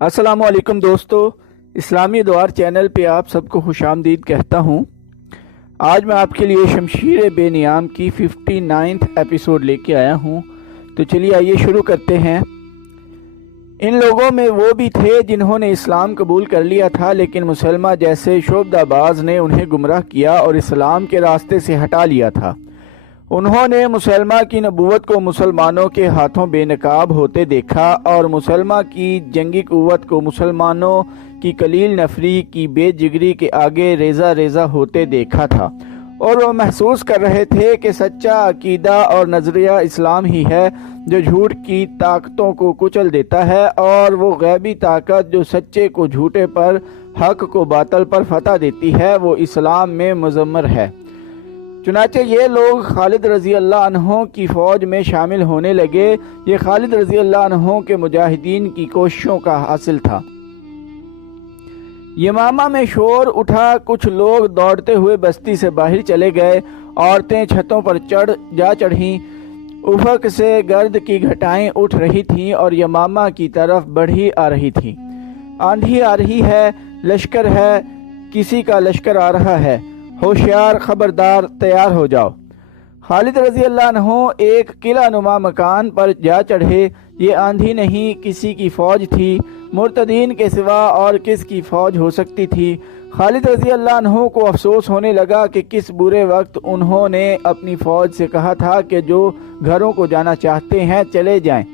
السلام علیکم دوستو، اسلامی دوار چینل پہ آپ سب کو خوش آمدید کہتا ہوں۔ آج میں آپ کے لیے شمشیر بے نیام کی 59 ایپیسوڈ لے کے آیا ہوں، تو چلیے آئیے شروع کرتے ہیں۔ ان لوگوں میں وہ بھی تھے جنہوں نے اسلام قبول کر لیا تھا، لیکن مسلمہ جیسے شعبدہ باز نے انہیں گمراہ کیا اور اسلام کے راستے سے ہٹا لیا تھا۔ انہوں نے مسلمہ کی نبوت کو مسلمانوں کے ہاتھوں بے نقاب ہوتے دیکھا اور مسلمہ کی جنگی قوت کو مسلمانوں کی قلیل نفری کی بے جگری کے آگے ریزہ ریزہ ہوتے دیکھا تھا، اور وہ محسوس کر رہے تھے کہ سچا عقیدہ اور نظریہ اسلام ہی ہے جو جھوٹ کی طاقتوں کو کچل دیتا ہے، اور وہ غیبی طاقت جو سچے کو جھوٹے پر، حق کو باطل پر فتح دیتی ہے، وہ اسلام میں مضمر ہے۔ چنانچہ یہ لوگ خالد رضی اللہ عنہ کی فوج میں شامل ہونے لگے۔ یہ خالد رضی اللہ عنہ کے مجاہدین کی کوششوں کا حاصل تھا۔ یمامہ میں شور اٹھا، کچھ لوگ دوڑتے ہوئے بستی سے باہر چلے گئے، عورتیں چھتوں پر جا چڑھیں، افق سے گرد کی گھٹائیں اٹھ رہی تھیں اور یمامہ کی طرف بڑھی آ رہی تھیں۔ آندھی آ رہی ہے، لشکر ہے، کسی کا لشکر آ رہا ہے، ہوشیار، خبردار، تیار ہو جاؤ۔ خالد رضی اللہ عنہ ایک قلعہ نما مکان پر جا چڑھے۔ یہ آندھی نہیں، کسی کی فوج تھی۔ مرتدین کے سوا اور کس کی فوج ہو سکتی تھی؟ خالد رضی اللہ عنہ کو افسوس ہونے لگا کہ کس برے وقت انہوں نے اپنی فوج سے کہا تھا کہ جو گھروں کو جانا چاہتے ہیں چلے جائیں۔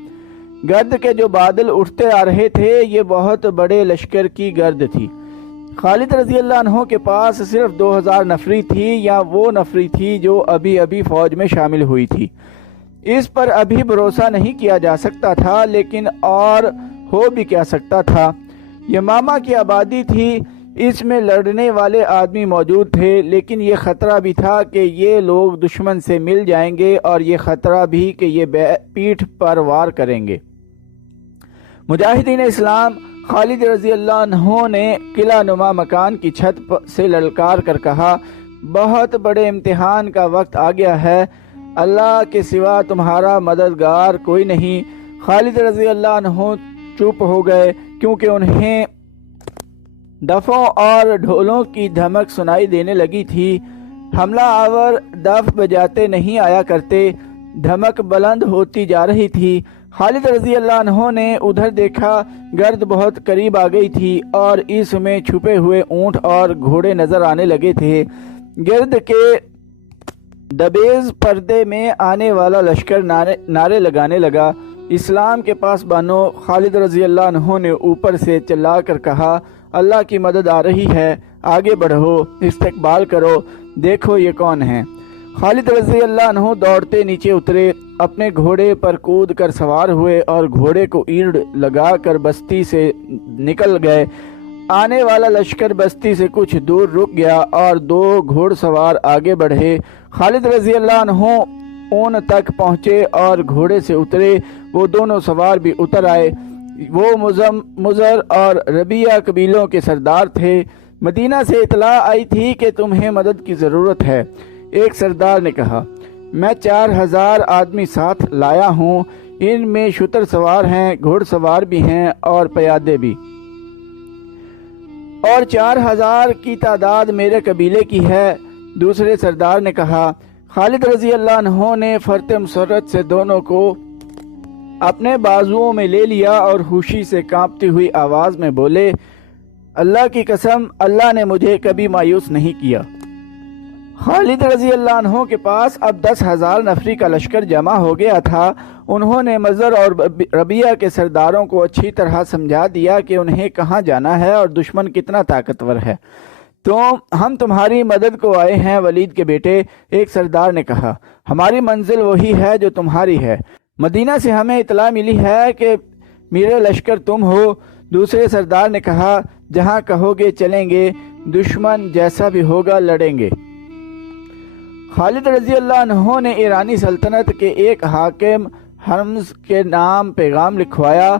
گرد کے جو بادل اٹھتے آ رہے تھے، یہ بہت بڑے لشکر کی گرد تھی۔ خالد رضی اللہ عنہ کے پاس صرف 2000 نفری تھی، یا وہ نفری تھی جو ابھی ابھی فوج میں شامل ہوئی تھی۔ اس پر ابھی بھروسہ نہیں کیا جا سکتا تھا، لیکن اور ہو بھی کیا سکتا تھا۔ یمامہ کی آبادی تھی، اس میں لڑنے والے آدمی موجود تھے، لیکن یہ خطرہ بھی تھا کہ یہ لوگ دشمن سے مل جائیں گے، اور یہ خطرہ بھی کہ یہ پیٹھ پر وار کریں گے۔ مجاہدین اسلام خالد رضی اللہ عنہ نے قلعہ نما مکان کی چھت سے للکار کر کہا، بہت بڑے امتحان کا وقت آ گیا ہے، اللہ کے سوا تمہارا مددگار کوئی نہیں۔ خالد رضی اللہ عنہ چپ ہو گئے، کیونکہ انہیں دفوں اور ڈھولوں کی دھمک سنائی دینے لگی تھی۔ حملہ آور دف بجاتے نہیں آیا کرتے، دھمک بلند ہوتی جا رہی تھی۔ خالد رضی اللہ عنہ نے ادھر دیکھا، گرد بہت قریب آ گئی تھی، اور اس میں چھپے ہوئے اونٹ اور گھوڑے نظر آنے لگے تھے۔ گرد کے دبیز پردے میں آنے والا لشکر نعرے لگانے لگا، اسلام کے پاس بانو۔ خالد رضی اللہ عنہ نے اوپر سے چلا کر کہا، اللہ کی مدد آ رہی ہے، آگے بڑھو، استقبال کرو، دیکھو یہ کون ہیں۔ خالد رضی اللہ عنہ دوڑتے نیچے اترے، اپنے گھوڑے پر کود کر سوار ہوئے اور گھوڑے کو ایڑ لگا کر بستی سے نکل گئے۔ آنے والا لشکر بستی سے کچھ دور رک گیا اور 2 گھوڑ سوار آگے بڑھے۔ خالد رضی اللہ عنہ اون تک پہنچے اور گھوڑے سے اترے۔ وہ دونوں سوار بھی اتر آئے۔ وہ مضر اور ربیہ قبیلوں کے سردار تھے۔ مدینہ سے اطلاع آئی تھی کہ تمہیں مدد کی ضرورت ہے۔ ایک سردار نے کہا، میں 4000 آدمی ساتھ لایا ہوں، ان میں شتر سوار ہیں، گھوڑ سوار بھی ہیں اور پیادے بھی، اور 4000 کی تعداد میرے قبیلے کی ہے۔ دوسرے سردار نے کہا۔ خالد رضی اللہ عنہ نے فرط مسرت سے دونوں کو اپنے بازوؤں میں لے لیا اور خوشی سے کانپتی ہوئی آواز میں بولے، اللہ کی قسم، اللہ نے مجھے کبھی مایوس نہیں کیا۔ خالد رضی اللہ عنہ کے پاس اب 10,000 نفری کا لشکر جمع ہو گیا تھا۔ انہوں نے مضر اور ربیہ کے سرداروں کو اچھی طرح سمجھا دیا کہ انہیں کہاں جانا ہے اور دشمن کتنا طاقتور ہے۔ تو ہم تمہاری مدد کو آئے ہیں ولید کے بیٹے، ایک سردار نے کہا۔ ہماری منزل وہی ہے جو تمہاری ہے۔ مدینہ سے ہمیں اطلاع ملی ہے کہ میرے لشکر تم ہو۔ دوسرے سردار نے کہا، جہاں کہو گے چلیں گے، دشمن جیسا بھی ہوگا لڑیں گے۔ خالد رضی اللہ عنہ نے ایرانی سلطنت کے ایک حاکم ہرمز کے نام پیغام لکھوایا۔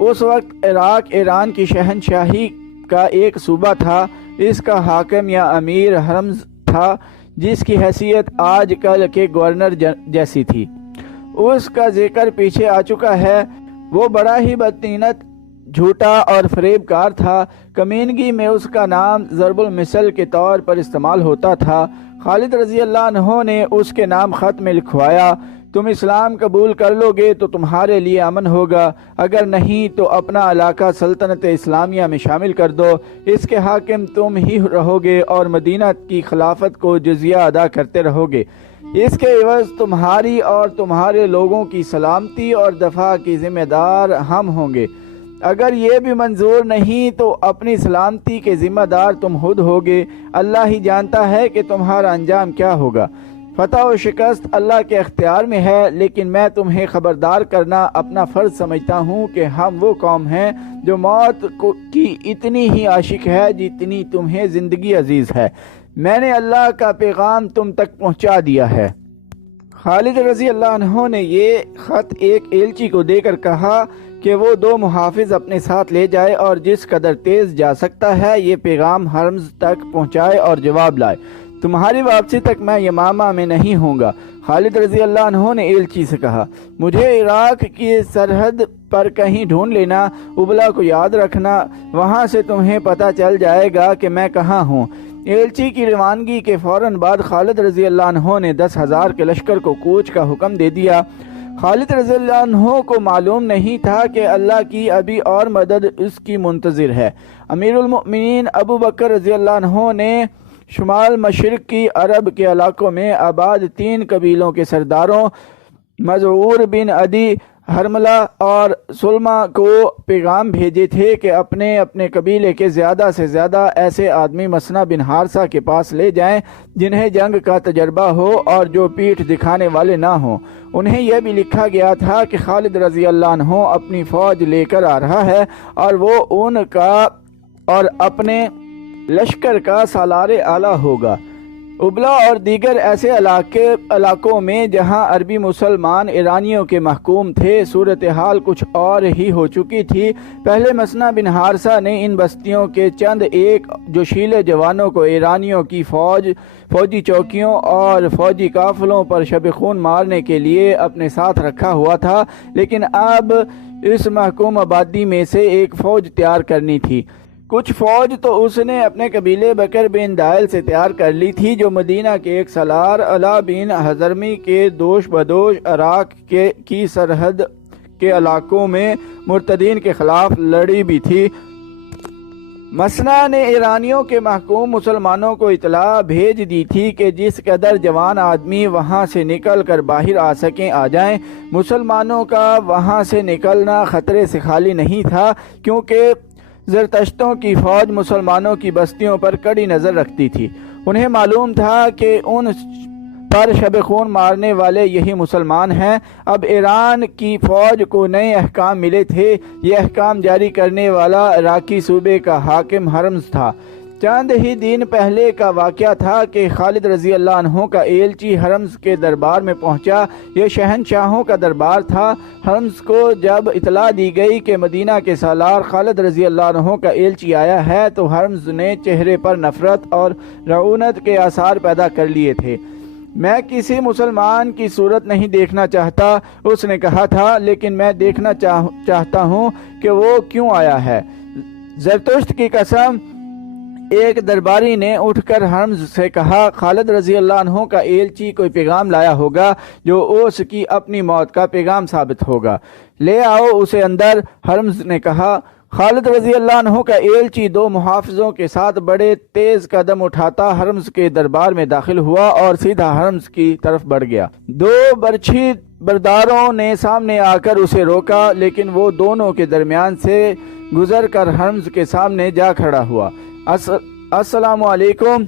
اس وقت عراق ایران کی شہنشاہی کا ایک صوبہ تھا۔ اس کا حاکم یا امیر ہرمز تھا، جس کی حیثیت آج کل کے گورنر جیسی تھی۔ اس کا ذکر پیچھے آ چکا ہے۔ وہ بڑا ہی بدطینت جھوٹا اور فریب کار تھا۔ کمینگی میں اس کا نام ضرب المثل کے طور پر استعمال ہوتا تھا۔ خالد رضی اللہ عنہ نے اس کے نام خط میں لکھوایا، تم اسلام قبول کر لو گے تو تمہارے لیے امن ہوگا، اگر نہیں تو اپنا علاقہ سلطنت اسلامیہ میں شامل کر دو، اس کے حاکم تم ہی رہو گے اور مدینہ کی خلافت کو جزیہ ادا کرتے رہو گے، اس کے عوض تمہاری اور تمہارے لوگوں کی سلامتی اور دفاع کی ذمہ دار ہم ہوں گے، اگر یہ بھی منظور نہیں تو اپنی سلامتی کے ذمہ دار تم خود ہوگے، اللہ ہی جانتا ہے کہ تمہارا انجام کیا ہوگا۔ فتح و شکست اللہ کے اختیار میں ہے، لیکن میں تمہیں خبردار کرنا اپنا فرض سمجھتا ہوں کہ ہم وہ قوم ہیں جو موت کی اتنی ہی عاشق ہے جتنی تمہیں زندگی عزیز ہے، میں نے اللہ کا پیغام تم تک پہنچا دیا ہے۔ خالد رضی اللہ عنہ نے یہ خط ایک ایلچی کو دے کر کہا کہ وہ 2 محافظ اپنے ساتھ لے جائے اور جس قدر تیز جا سکتا ہے یہ پیغام حرمز تک پہنچائے اور جواب لائے، تمہاری واپسی تک میں یمامہ میں نہیں ہوں گا۔ خالد رضی اللہ عنہ نے ایلچی سے کہا، مجھے عراق کی سرحد پر کہیں ڈھونڈ لینا، ابلا کو یاد رکھنا، وہاں سے تمہیں پتہ چل جائے گا کہ میں کہاں ہوں۔ ایلچی کی روانگی کے فوراً بعد خالد رضی اللہ عنہ نے 10,000 کے لشکر کو کوچ کا حکم دے دیا۔ خالد رضی اللہ عنہ کو معلوم نہیں تھا کہ اللہ کی ابھی اور مدد اس کی منتظر ہے۔ امیر المؤمنین ابو بکر رضی اللہ عنہ نے شمال مشرق کی عرب کے علاقوں میں آباد 3 قبیلوں کے سرداروں مذعور بن عدی، حرملہ اور سلمہ کو پیغام بھیجے تھے کہ اپنے اپنے قبیلے کے زیادہ سے زیادہ ایسے آدمی مسنہ بن حارثہ کے پاس لے جائیں جنہیں جنگ کا تجربہ ہو اور جو پیٹھ دکھانے والے نہ ہوں۔ انہیں یہ بھی لکھا گیا تھا کہ خالد رضی اللہ عنہ اپنی فوج لے کر آ رہا ہے اور وہ ان کا اور اپنے لشکر کا سالار اعلیٰ ہوگا۔ ابلا اور دیگر ایسے علاقوں میں جہاں عربی مسلمان ایرانیوں کے محکوم تھے صورتحال کچھ اور ہی ہو چکی تھی۔ پہلے مسنہ بن حارثہ نے ان بستیوں کے چند ایک جوشیلے جوانوں کو ایرانیوں کی فوجی چوکیوں اور فوجی قافلوں پر شب خون مارنے کے لیے اپنے ساتھ رکھا ہوا تھا، لیکن اب اس محکوم آبادی میں سے ایک فوج تیار کرنی تھی۔ کچھ فوج تو اس نے اپنے قبیلے بکر بن دائل سے تیار کر لی تھی جو مدینہ کے ایک سالار علا بن حضرمی کے دوش بدوش عراق کی سرحد کے علاقوں میں مرتدین کے خلاف لڑی بھی تھی۔ مسنہ نے ایرانیوں کے محکوم مسلمانوں کو اطلاع بھیج دی تھی کہ جس قدر جوان آدمی وہاں سے نکل کر باہر آ سکیں آ جائیں۔ مسلمانوں کا وہاں سے نکلنا خطرے سے خالی نہیں تھا، کیونکہ زرتشتوں کی فوج مسلمانوں کی بستیوں پر کڑی نظر رکھتی تھی۔ انہیں معلوم تھا کہ ان پر شب خون مارنے والے یہی مسلمان ہیں۔ اب ایران کی فوج کو نئے احکام ملے تھے۔ یہ احکام جاری کرنے والا عراقی صوبے کا حاکم حرمز تھا۔ چند ہی دن پہلے کا واقعہ تھا کہ خالد رضی اللہ عنہ کا ایلچی حرمز کے دربار میں پہنچا۔ یہ شہنشاہوں کا دربار تھا۔ حرمز کو جب اطلاع دی گئی کہ مدینہ کے سالار خالد رضی اللہ عنہ کا ایلچی آیا ہے تو حرمز نے چہرے پر نفرت اور رعونت کے آثار پیدا کر لیے تھے۔ میں کسی مسلمان کی صورت نہیں دیکھنا چاہتا، اس نے کہا تھا، لیکن میں دیکھنا چاہتا ہوں کہ وہ کیوں آیا ہے۔ زرتشت کی قسم، ایک درباری نے اٹھ کر حرمز سے کہا، خالد رضی اللہ عنہ کا ایلچی کوئی پیغام لایا ہوگا جو اس کی اپنی موت کا پیغام ثابت ہوگا، لے آؤ اسے اندر۔ حرمز نے کہا۔ خالد رضی اللہ عنہ کا ایلچی 2 محافظوں کے ساتھ بڑے تیز قدم اٹھاتا حرمز کے دربار میں داخل ہوا اور سیدھا حرمز کی طرف بڑھ گیا۔ 2 برچھی برداروں نے سامنے آ کر اسے روکا، لیکن وہ دونوں کے درمیان سے گزر کر حرمز کے سامنے جا کھڑا ہوا۔ السلام علیکم،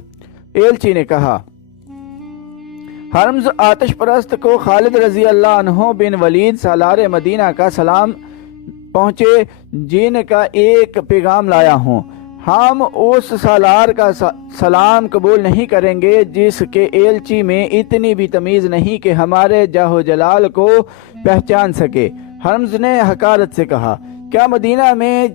ایلچی نے کہا۔ حرمز آتش پرست کو خالد رضی اللہ عنہ بن ولید سالار مدینہ کا سلام پہنچے، جن کا ایک پیغام لایا ہوں۔ ہم اس سالار کا سلام قبول نہیں کریں گے جس کے ایلچی میں اتنی بھی تمیز نہیں کہ ہمارے جاہ و جلال کو پہچان سکے۔ حرمز نے حقارت سے کہا، کیا مدینہ میں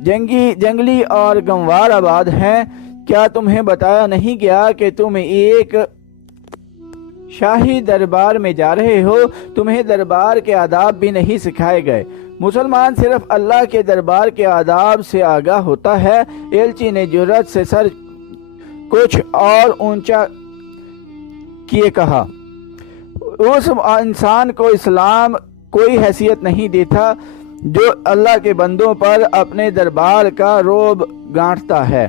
جنگلی اور گنوار آباد ہیں؟ کیا تمہیں بتایا نہیں گیا کہ تم ایک شاہی دربار میں جا رہے ہو؟ تمہیں دربار کے آداب بھی نہیں سکھائے گئے۔ مسلمان صرف اللہ کے دربار کے آداب سے آگاہ ہوتا ہے۔ ایلچی نے جرأت سے سر کچھ اور اونچا کیے کہا، اس انسان کو اسلام کوئی حیثیت نہیں دیتا جو اللہ کے بندوں پر اپنے دربار کا رعب گانٹتا ہے۔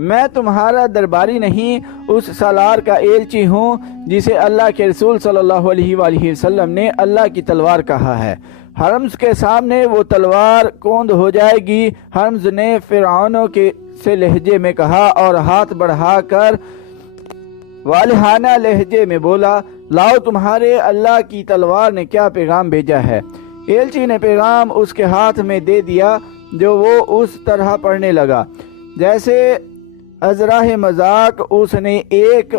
میں تمہارا درباری نہیں، اس سالار کا ایلچی ہوں جسے اللہ کے رسول صلی اللہ علیہ وآلہ وسلم نے اللہ کی تلوار کہا ہے۔ ہرمز کے سامنے وہ تلوار کوند ہو جائے گی۔ ہرمز نے فرعونوں کے سے لہجے میں کہا اور ہاتھ بڑھا کر والہانہ لہجے میں بولا، لاؤ تمہارے اللہ کی تلوار نے کیا پیغام بھیجا ہے۔ ایلچی نے پیغام اس کے ہاتھ میں دے دیا، جو وہ اس طرح پڑھنے لگا جیسے ازراہ مذاق اس نے ایک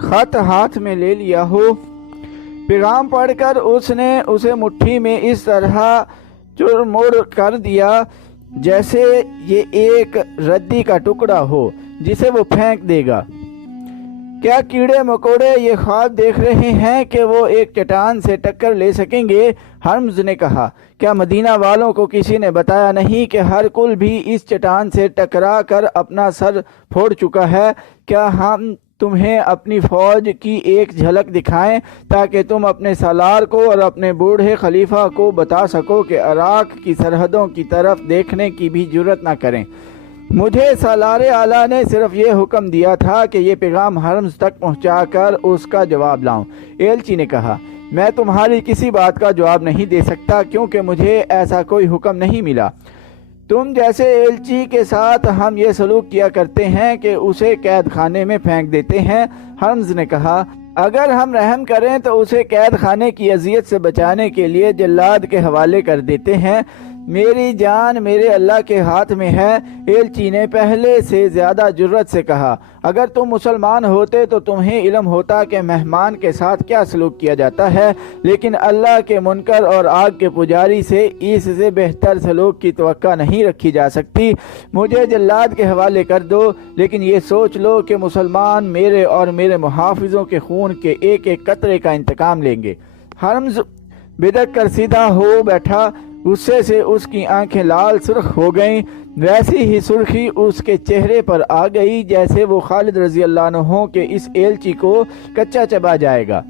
خط ہاتھ میں لے لیا ہو۔ پیغام پڑھ کر اس نے اسے مٹھی میں اس طرح چرمڑ کر دیا جیسے یہ ایک ردی کا ٹکڑا ہو جسے وہ پھینک دے گا۔ کیا کیڑے مکوڑے یہ خواب دیکھ رہے ہیں کہ وہ ایک چٹان سے ٹکر لے سکیں گے؟ ہرمز نے کہا، کیا مدینہ والوں کو کسی نے بتایا نہیں کہ ہرکل بھی اس چٹان سے ٹکرا کر اپنا سر پھوڑ چکا ہے؟ کیا ہم تمہیں اپنی فوج کی ایک جھلک دکھائیں تاکہ تم اپنے سالار کو اور اپنے بوڑھے خلیفہ کو بتا سکو کہ عراق کی سرحدوں کی طرف دیکھنے کی بھی جرأت نہ کریں؟ مجھے سالار اعلیٰ نے صرف یہ حکم دیا تھا کہ یہ پیغام ہرمز تک پہنچا کر اس کا جواب لاؤں۔ ایلچی نے کہا، میں تمہاری کسی بات کا جواب نہیں دے سکتا کیونکہ مجھے ایسا کوئی حکم نہیں ملا۔ تم جیسے ایلچی کے ساتھ ہم یہ سلوک کیا کرتے ہیں کہ اسے قید خانے میں پھینک دیتے ہیں۔ ہرمز نے کہا، اگر ہم رحم کریں تو اسے قید خانے کی اذیت سے بچانے کے لیے جلاد کے حوالے کر دیتے ہیں۔ میری جان میرے اللہ کے ہاتھ میں ہے۔ ایلچی نے پہلے سے زیادہ جرأت سے کہا، اگر تم مسلمان ہوتے تو تمہیں علم ہوتا کہ مہمان کے ساتھ کیا سلوک کیا جاتا ہے، لیکن اللہ کے منکر اور آگ کے پجاری سے اس سے بہتر سلوک کی توقع نہیں رکھی جا سکتی۔ مجھے جلاد کے حوالے کر دو، لیکن یہ سوچ لو کہ مسلمان میرے اور میرے محافظوں کے خون کے ایک ایک قطرے کا انتقام لیں گے۔ ہرمز بدک کر سیدھا ہو بیٹھا، غصے سے اس کی آنکھیں لال سرخ ہو گئیں، ویسی ہی سرخی اس کے چہرے پر آ گئی جیسے وہ خالد رضی اللہ عنہ کے اس ایلچی کو کچا چبا جائے گا۔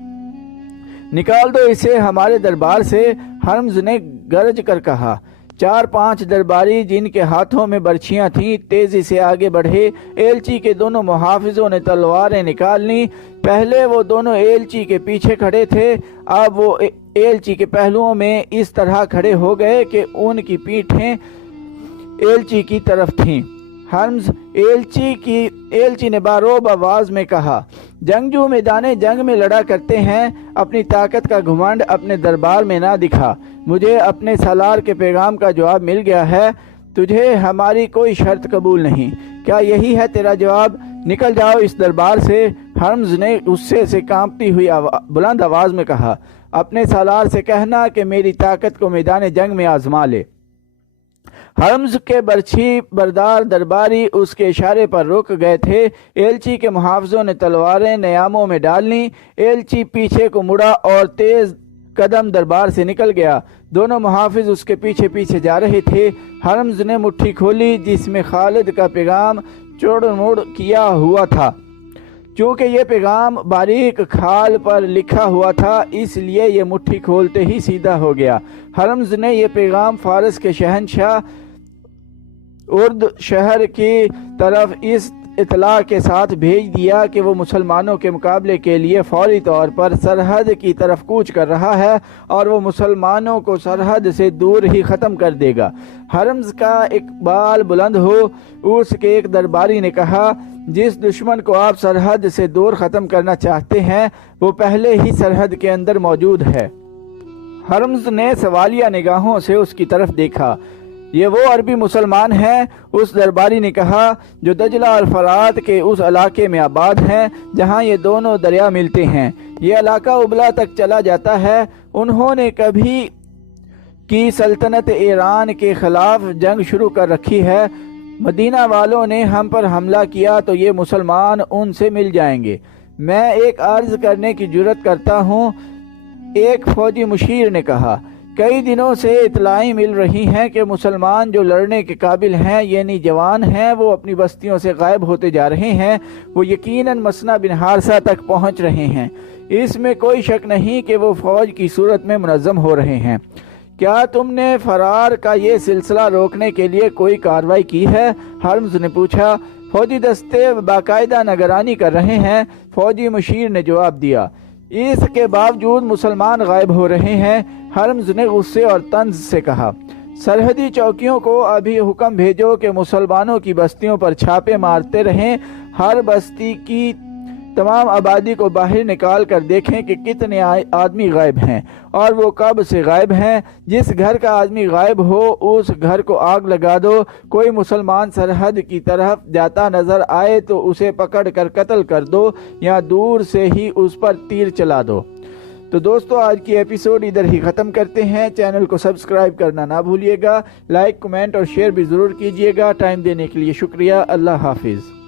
نکال دو اسے ہمارے دربار سے، ہرمز نے گرج کر کہا۔ 4-5 درباری جن کے ہاتھوں میں برچھیاں تھیں تیزی سے آگے بڑھے۔ ایلچی کے دونوں محافظوں نے تلواریں نکال لیں۔ پہلے وہ دونوں ایلچی کے پیچھے کھڑے تھے، اب وہ ایلچی کے پہلوؤں میں اس طرح کھڑے ہو گئے کہ ان کی پیٹھیں ایلچی کی طرف تھیں۔ ہرمز ایلچی نے باروب آواز میں کہا، جنگجو میدان جنگ میں لڑا کرتے ہیں، اپنی طاقت کا گھمنڈ اپنے دربار میں نہ دکھا۔ مجھے اپنے سالار کے پیغام کا جواب مل گیا ہے، تجھے ہماری کوئی شرط قبول نہیں۔ کیا یہی ہے تیرا جواب؟ نکل جاؤ اس دربار سے۔ ہرمز نے غصے سے کانپتی ہوئی بلند آواز میں کہا، اپنے سالار سے کہنا کہ میری طاقت کو میدان جنگ میں آزما لے۔ ہرمز کے برچھی بردار درباری اس کے اشارے پر رک گئے تھے۔ ایلچی کے محافظوں نے تلواریں نیاموں میں ڈال لیں۔ ایلچی پیچھے کو مڑا اور تیز قدم دربار سے نکل گیا۔ دونوں محافظ اس کے پیچھے پیچھے جا رہے تھے۔ ہرمز نے مٹھی کھولی جس میں خالد کا پیغام چوڑ موڑ کیا ہوا تھا۔ چونکہ یہ پیغام باریک کھال پر لکھا ہوا تھا اس لیے یہ مٹھی کھولتے ہی سیدھا ہو گیا۔ ہرمز نے یہ پیغام فارس کے شہنشاہ ارد شہر کی طرف اس اطلاع کے ساتھ بھیج دیا کہ وہ مسلمانوں کے مقابلے کے لیے فوری طور پر سرحد کی طرف کوچ کر رہا ہے اور وہ مسلمانوں کو سرحد سے دور ہی ختم کر دے گا۔ ہرمز کا اقبال بلند ہو، اس کے ایک درباری نے کہا، جس دشمن کو آپ سرحد سے دور ختم کرنا چاہتے ہیں وہ پہلے ہی سرحد کے اندر موجود ہے۔ ہرمز نے سوالیہ نگاہوں سے اس کی طرف دیکھا۔ یہ وہ عربی مسلمان ہیں، اس درباری نے کہا، جو دجلہ اور فرات کے اس علاقے میں آباد ہیں جہاں یہ دونوں دریا ملتے ہیں۔ یہ علاقہ ابلا تک چلا جاتا ہے۔ انہوں نے کبھی کی سلطنت ایران کے خلاف جنگ شروع کر رکھی ہے۔ مدینہ والوں نے ہم پر حملہ کیا تو یہ مسلمان ان سے مل جائیں گے۔ میں ایک عرض کرنے کی جرأت کرتا ہوں، ایک فوجی مشیر نے کہا۔ کئی دنوں سے اطلاعیں مل رہی ہیں کہ مسلمان جو لڑنے کے قابل ہیں یعنی جوان ہیں وہ اپنی بستیوں سے غائب ہوتے جا رہے ہیں۔ وہ یقیناً مسنہ بن حارثہ تک پہنچ رہے ہیں۔ اس میں کوئی شک نہیں کہ وہ فوج کی صورت میں منظم ہو رہے ہیں۔ کیا تم نے فرار کا یہ سلسلہ روکنے کے لیے کوئی کارروائی کی ہے؟ ہرمز نے پوچھا۔ فوجی دستے باقاعدہ نگرانی کر رہے ہیں، فوجی مشیر نے جواب دیا۔ اس کے باوجود مسلمان غائب ہو رہے ہیں، ہرمز نے غصے اور طنز سے کہا۔ سرحدی چوکیوں کو ابھی حکم بھیجو کہ مسلمانوں کی بستیوں پر چھاپے مارتے رہیں، ہر بستی کی تمام آبادی کو باہر نکال کر دیکھیں کہ کتنے آدمی غائب ہیں اور وہ کب سے غائب ہیں۔ جس گھر کا آدمی غائب ہو اس گھر کو آگ لگا دو۔ کوئی مسلمان سرحد کی طرف جاتا نظر آئے تو اسے پکڑ کر قتل کر دو یا دور سے ہی اس پر تیر چلا دو۔ تو دوستو آج کی ایپیسوڈ ادھر ہی ختم کرتے ہیں۔ چینل کو سبسکرائب کرنا نہ بھولیے گا، لائک، کمنٹ اور شیئر بھی ضرور کیجیے گا۔ ٹائم دینے کے لیے شکریہ۔ اللہ حافظ۔